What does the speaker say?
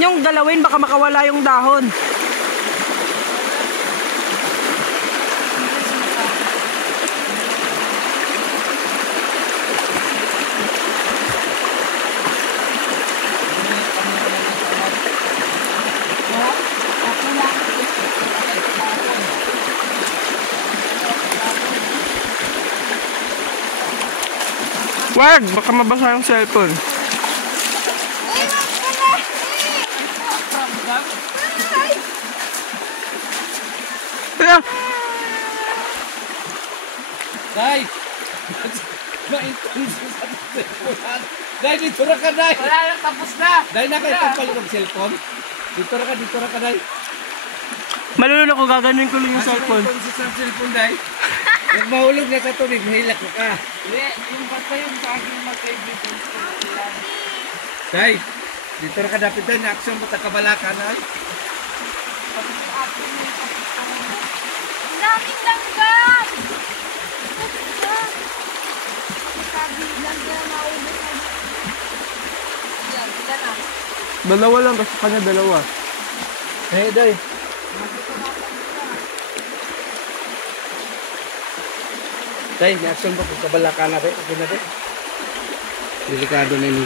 niyong galawin, baka makawala yung dahon. Wag, baka mabasa yung cellphone. Yeah. Day! Day, dito ra ka, Day! Wala lang, tapos na! Day, nakaipapalit ng cellphone? Dito ra ka, Day! Malulun ako, gaganuin ko lang yung cellphone. Sa cellphone, Day? Huwag mahulog na sa tubig, mahilak ka. Hindi, yung basta yung sa akin magkaibigan ko lang. Day, dito ra ka dapat, Day, na-action mo takabalakan, Day. Tapos sa akin yung kapitang mo. Daming langgam! Sabi, langgam maubos na. Yan, sila na. Dalawa lang, kasi kanya dalawa. Hey, Day. Day, na-action mo takabalakan na, Day. Okay na, Day. Delikado na yung